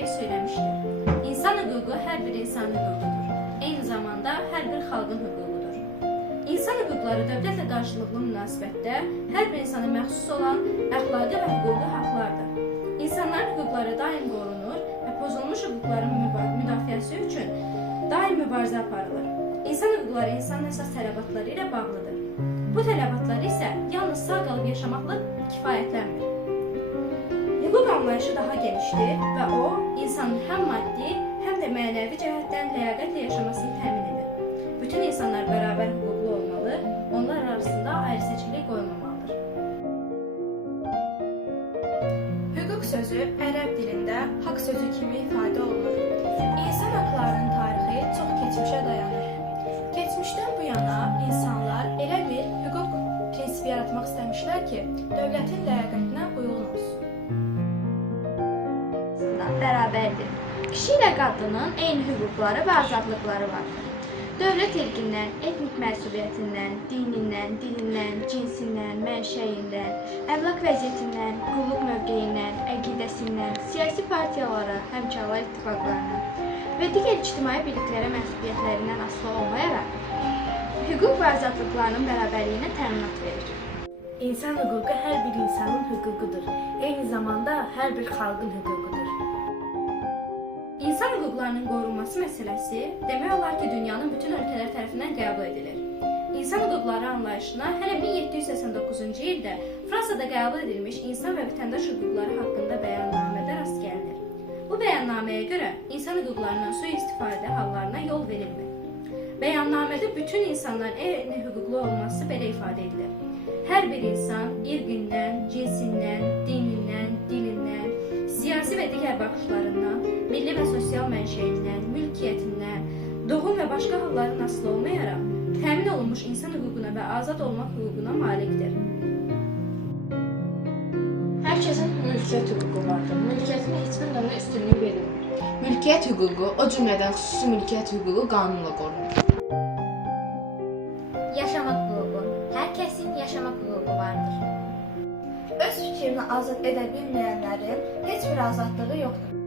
Əliyev söyləmişdir. İnsan hüququ hər bir insan hüququdur. Eyni zamanda hər bir xalqın hüququdur. İnsan hüquqları dövlətlə qarşılıqlı münasibətdə hər bir insana məxsus olan əxlaqi və hüquqi haqlardır. İnsanların hüquqları daim qorunur və pozulmuş hüquqların müdafiəsi üçün daim mübarizə aparılır. İnsan hüquqları insanın əsas tələbatları ilə bağlıdır. Bu tələbatlar isə yalnız sağ qalıb yaşamaqla kifayətlənmir. Hüquq anlayışı daha genişdir və o, insanın həm maddi, həm də mənəvi cəhətdən ləyaqətlə yaşamasını təmin edir. Bütün insanlar bərabər hüquqlu olmalı, onlar arasında ayrı-seçkilik qoyulmamalıdır. Hüquq sözü ərəb dilində haqq sözü kimi ifadə olunur. İnsan haqlarının tarixi çox keçmişə dayanır. Keçmişdən bu yana insanlar elə bir hüquq prinsipi yaratmaq istəmişlər ki, dövlətin ləyaqətinə uyğun olsun. Bərabərdir. Kişi ilə qadının eyni hüquqları və azadlıqları vardır. Dövlət irqindən, etnik mənsubiyyətindən, dinindən, dilindən, cinsindən, mənşəyindən, əmlak vəziyyətindən, qulluq mövqeyindən, əqidəsindən, siyasi partiyalara, həmkarlar ittifaqlarına və digər ictimai birliklərə mənsubiyyətlərindən asılı olmayaraq, hüquq və azadlıqlarının bərabərliyinə təminat verir. İnsan hüququ hər bir insanın hüququdur. Eyni zamanda hər bir xalqın hüququdur. İnsan hüquqlarının qorunması məsələsi demək olar ki, dünyanın bütün ölkələri tərəfindən qəbul edilir. İnsan hüquqları anlayışına hələ 1789-cu ildə Fransada qəbul edilmiş insan və vətəndaş hüquqları haqqında bəyannamədə rast gəlinir. Bu bəyannaməyə görə insan hüquqlarından sui-istifadə hallarına yol verilmir. Bəyannamədə bütün insanların eyni hüquqlu olması belə ifadə edilir. Hər bir insan irqindən, cinsindən, dinindən, dilindən, siyasi və digər baxışlarından, milli və sosial mənşəyindən, mülkiyyətindən, doğum və başqa halların asılı olmayaraq, təmin olunmuş insan hüququna və azad olmaq hüququna malikdir. Hər kəsin mülkiyyət hüququ vardır. Mülkiyyətin heç bir adamına üstünlük verilmir. Mülkiyyət hüququ, o cümlədən xüsusi mülkiyyət hüququ qanunla qorunur. Yaşamaq hüququ. Hər kəsin yaşamaq hüququ vardır. Öz fikrini azad edə bilməyənlərin heç bir azadlığı yoxdur.